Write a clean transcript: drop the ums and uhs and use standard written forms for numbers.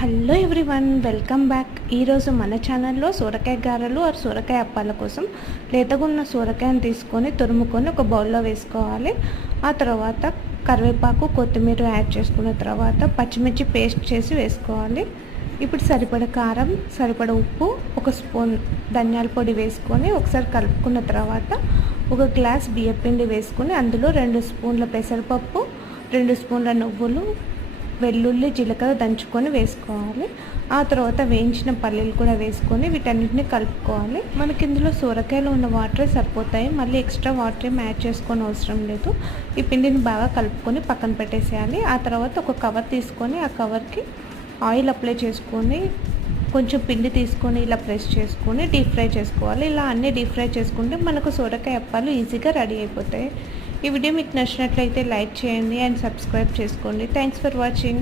Hello everyone, welcome back. ఈరోజు మన ఛానల్లో సొరకాయ గారెలు ఆర్ సొరకాయ అప్పాల కోసం లేతగున్న సొరకాయను తీసుకొని తురుముకొని ఒక బౌల్లో వేసుకోవాలి. ఆ తర్వాత కరివేపాకు, కొత్తిమీర యాడ్ చేసుకున్న తర్వాత పచ్చిమిర్చి పేస్ట్ చేసి వేసుకోవాలి. ఇప్పుడు సరిపడ కారం, సరిపడ ఉప్పు, ఒక స్పూన్ ధనియాల పొడి వేసుకొని ఒకసారి కలుపుకున్న తర్వాత ఒక గ్లాస్ బియ్యపిండి వేసుకొని అందులో 2 స్పూన్ల పెసరపప్పు, 2 స్పూన్ల నువ్వులు, వెల్లుల్లి, జీలకర్ర దంచుకొని వేసుకోవాలి. ఆ తర్వాత వేయించిన పల్లీలు కూడా వేసుకొని వీటన్నిటిని కలుపుకోవాలి. మనకి ఇందులో సొరకాయలో ఉన్న వాటరే సరిపోతాయి, మళ్ళీ ఎక్స్ట్రా వాటర్ ఏం యాడ్ చేసుకొని అవసరం లేదు. ఈ పిండిని బాగా కలుపుకొని పక్కన పెట్టేసేయాలి. ఆ తర్వాత ఒక కవర్ తీసుకొని ఆ కవర్కి ఆయిల్ అప్లై చేసుకొని కొంచెం పిండి తీసుకొని ఇలా ప్రెస్ చేసుకొని డీప్ ఫ్రై చేసుకోవాలి. ఇలా అన్నీ డీప్ ఫ్రై చేసుకుంటే మనకు సొరకాయ అప్పాలు ఈజీగా రెడీ అయిపోతాయి. ఈ వీడియో మీకు నచ్చినట్లయితే లైక్ చేయండి అండ్ సబ్స్క్రైబ్ చేసుకోండి. Thanks for watching.